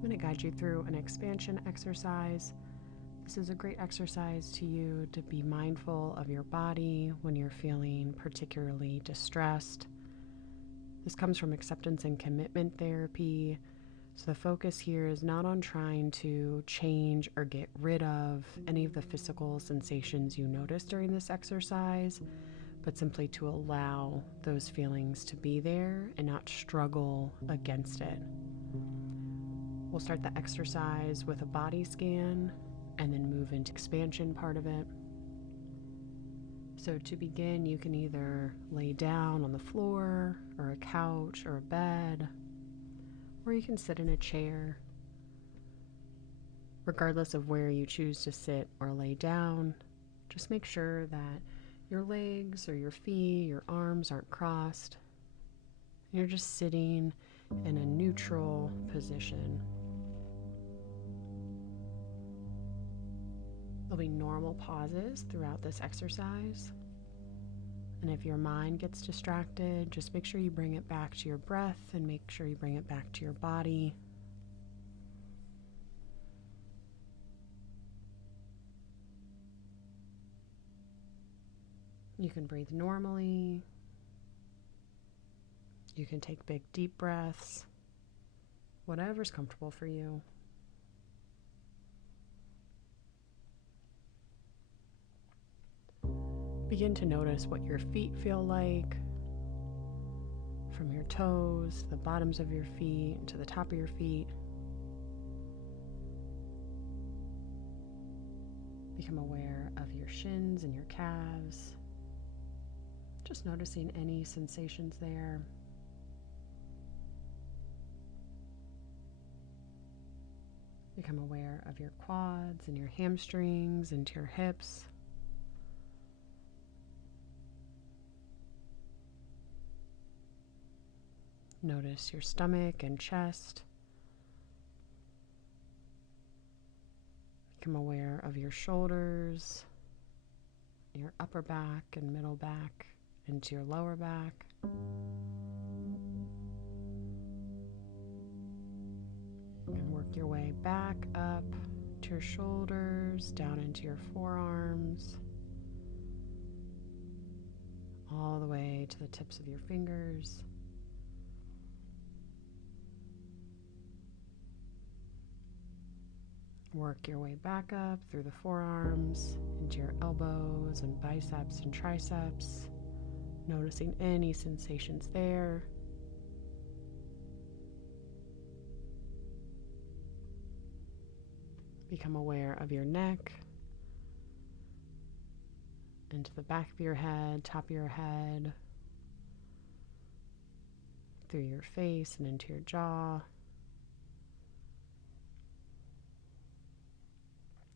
I'm going to guide you through an expansion exercise. This is a great exercise to you to be mindful of your body when you're feeling particularly distressed. This comes from acceptance and commitment therapy. So the focus here is not on trying to change or get rid of any of the physical sensations you notice during this exercise, but simply to allow those feelings to be there and not struggle against it. We'll start the exercise with a body scan and then move into expansion part of it. So to begin, you can either lay down on the floor or a couch or a bed, or you can sit in a chair. Regardless of where you choose to sit or lay down, just make sure that your legs or your feet, your arms aren't crossed. You're just sitting in a neutral position. There'll be normal pauses throughout this exercise. And if your mind gets distracted, just make sure you bring it back to your breath and make sure you bring it back to your body. You can breathe normally. You can take big, deep breaths. Whatever's comfortable for you. Begin to notice what your feet feel like, from your toes, the bottoms of your feet, to the top of your feet. Become aware of your shins and your calves, just noticing any sensations there. Become aware of your quads and your hamstrings and your hips. Notice your stomach and chest. Become aware of your shoulders, your upper back and middle back, into your lower back. And work your way back up to your shoulders, down into your forearms, all the way to the tips of your fingers. Work your way back up through the forearms, into your elbows and biceps and triceps, noticing any sensations there. Become aware of your neck, into the back of your head, top of your head, through your face and into your jaw.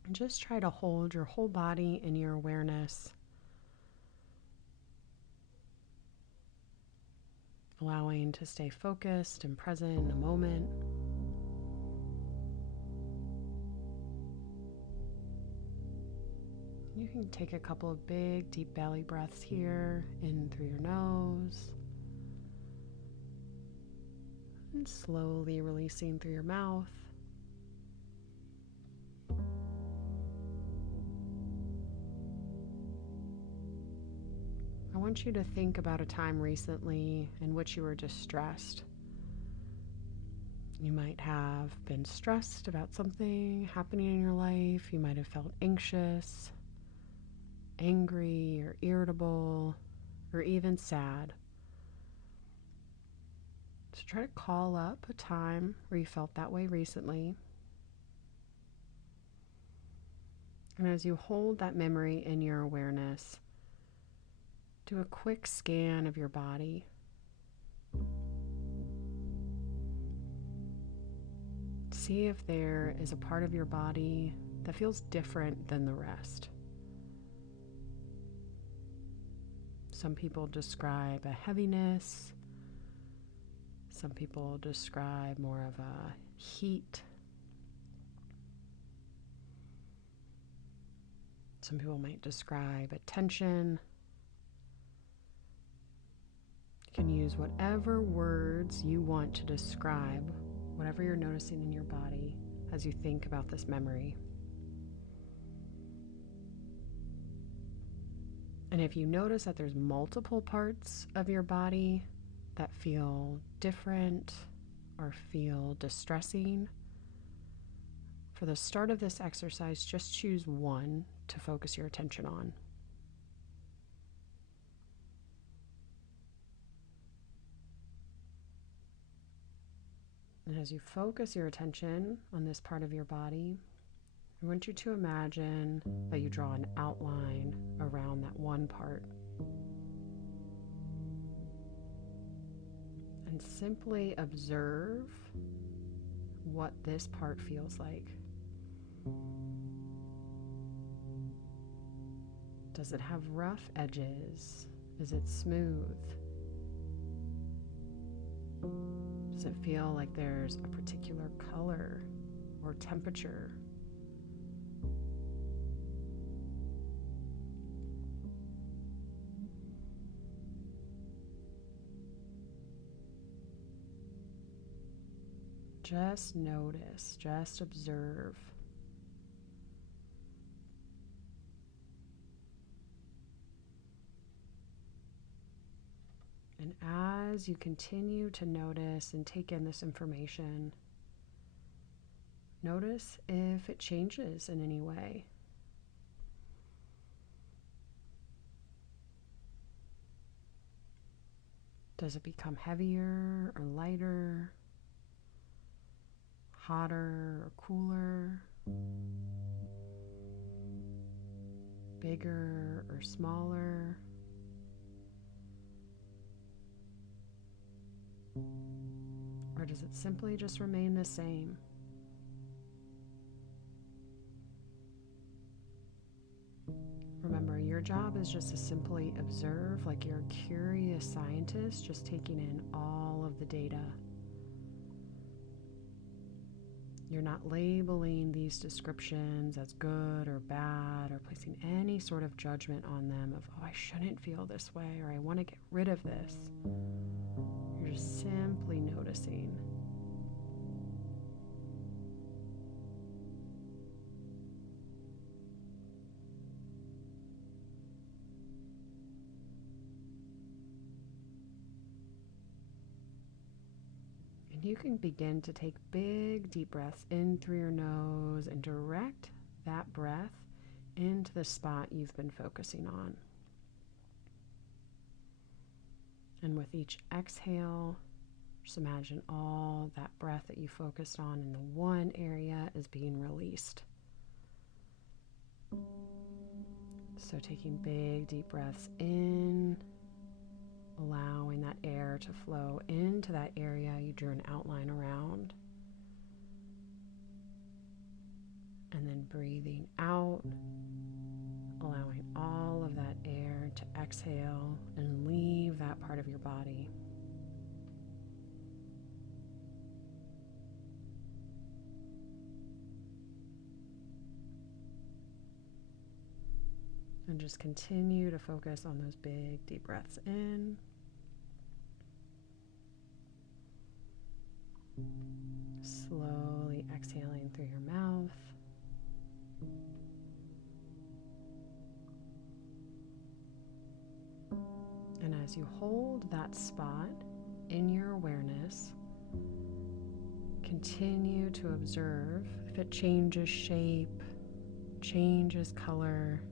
And just try to hold your whole body in your awareness, allowing to stay focused and present in the moment. You can take a couple of big, deep belly breaths here, in through your nose, and slowly releasing through your mouth. I want you to think about a time recently in which you were distressed. You might have been stressed about something happening in your life. You might have felt anxious, angry, or irritable, or even sad. So try to call up a time where you felt that way recently. And as you hold that memory in your awareness, do a quick scan of your body. See if there is a part of your body that feels different than the rest. Some people describe a heaviness. Some people describe more of a heat. Some people might describe a tension. You can use whatever words you want to describe whatever you're noticing in your body as you think about this memory. And if you notice that there's multiple parts of your body that feel different or feel distressing, for the start of this exercise, just choose one to focus your attention on. And as you focus your attention on this part of your body, I want you to imagine that you draw an outline around that one part. And simply observe what this part feels like. Does it have rough edges? Is it smooth? Does it feel like there's a particular color or temperature? Just notice, just observe. And as you continue to notice and take in this information, notice if it changes in any way. Does it become heavier or lighter? Hotter or cooler? Bigger or smaller? Or does it simply just remain the same? Remember, your job is just to simply observe like you're a curious scientist, just taking in all of the data. You're not labeling these descriptions as good or bad or placing any sort of judgment on them of, oh, I shouldn't feel this way, or I want to get rid of this. You're just simply noticing. You can begin to take big, deep breaths in through your nose and direct that breath into the spot you've been focusing on. And with each exhale, just imagine all that breath that you focused on in the one area is being released. So taking big, deep breaths in, allowing that air to flow into that area you drew an outline around. And then breathing out, allowing all of that air to exhale and leave that part of your body. And just continue to focus on those big, deep breaths in. Slowly exhaling through your mouth. And as you hold that spot in your awareness, continue to observe if it changes shape, changes color,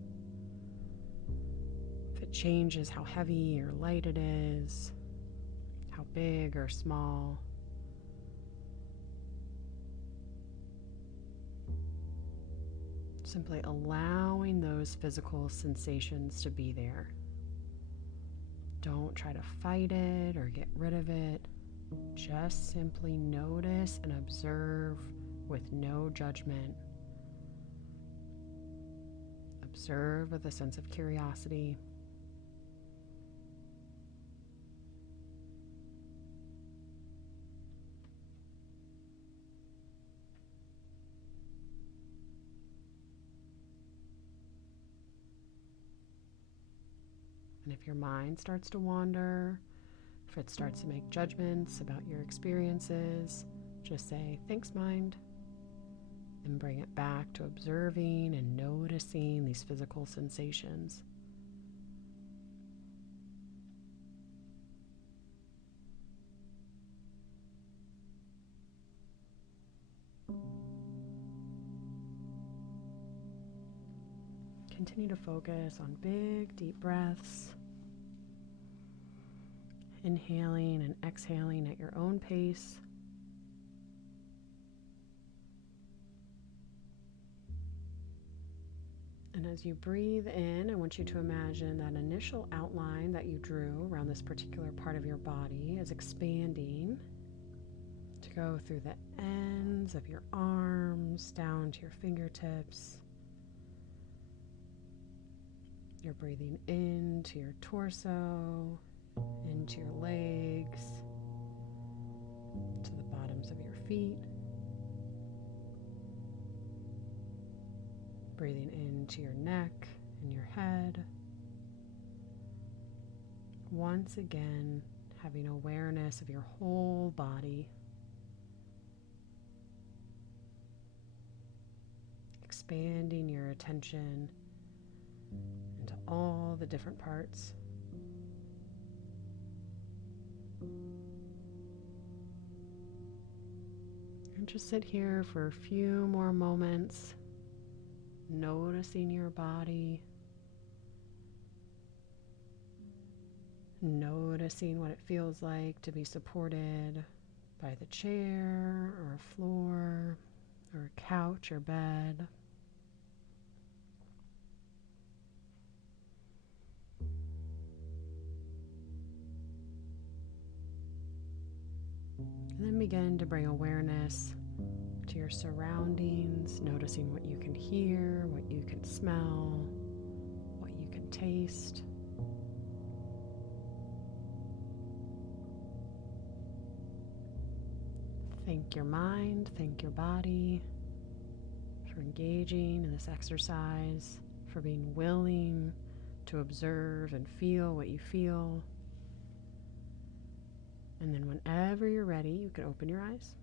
if it changes how heavy or light it is, how big or small. Simply allowing those physical sensations to be there. Don't try to fight it or get rid of it. Just simply notice and observe with no judgment. Observe with a sense of curiosity. And if your mind starts to wander, if it starts to make judgments about your experiences, Just say, thanks, mind, and bring it back to observing and noticing these physical sensations. Continue to focus on big, deep breaths, inhaling and exhaling at your own pace. And as you breathe in, I want you to imagine that initial outline that you drew around this particular part of your body is expanding to go through the ends of your arms down to your fingertips. You're breathing into your torso, into your legs, to the bottoms of your feet. Breathing into your neck and your head. Once again, having awareness of your whole body. Expanding your attention into all the different parts. And just sit here for a few more moments, noticing your body, noticing what it feels like to be supported by the chair or a floor or a couch or bed. And then begin to bring awareness to your surroundings, noticing what you can hear, what you can smell, what you can taste. Thank your mind, thank your body for engaging in this exercise, for being willing to observe and feel what you feel. And then whenever you're ready, you can open your eyes.